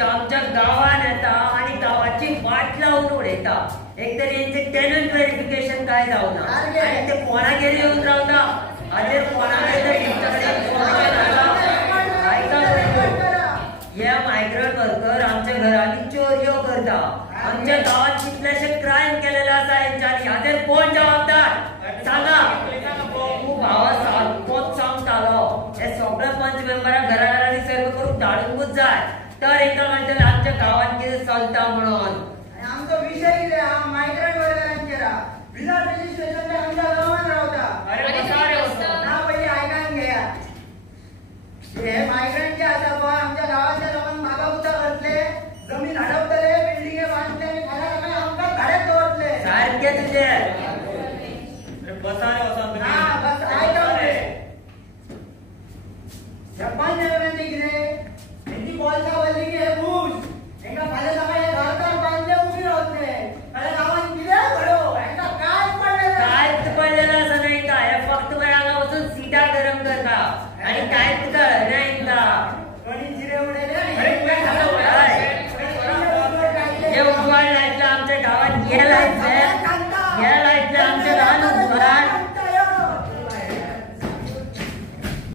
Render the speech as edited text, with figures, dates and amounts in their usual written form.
आमच्या गावात येता आणि गावाची वाट लावून उडयता. एक तरी यांचे टेनंट व्हेरिफिकेशन काय जावना आणि ते कोणागेर येऊन रावता. हाजेर कोणागेर हे मायग्रंट वर्कर आमच्या घरांनी चोऱ्यो करता. आमच्या गावात कितलेशे क्राईम केलेले आसा यांच्यानी. हाजेर कोण जबाबदार सांगा. खूप भावा सारकोच सांगतालो हे सगळे पंच मेंबरां घराघरांनी सर्व करून धाडूंकूच जाय. तर एका म्हणटले आमच्या गावात कितें चलता म्हणून. आमचो विषय कितें हा मायग्रंट वर्करांचेर. विदाउट रजिस्ट्रेशन आमच्या गावात रावता. ना पयली आयकान घेया. हे मायग्रंट जे आसा पळय आमच्या गावातल्या लोकांक मागापुता करतले, जमीन हडपतले, बिल्डिंगे बांधतले आणि घराघरांनी आमकां भाड्याक दवरतले. सारखे तुझे बसारे वचोन तुमी. हा बस आयका मरे. ह्या पंच मेंबरांनी कितें हेंची बॉल्सां भरली की हे घुस. हेंका फाल्यां सकाळी हे घरदार बांधले उबी रावतले. फाल्यां गांवांत कितें घडो हेंका कांयच पडलें ना. कांयच पडलेलं असं नाही का. हे फक्त वेळाला वचून सीटा गरम करता आणि कांयच कळना हिंका. कोणी जिरे उडयले आणि हे उजवाड लायतला आमच्या गावात हे लायत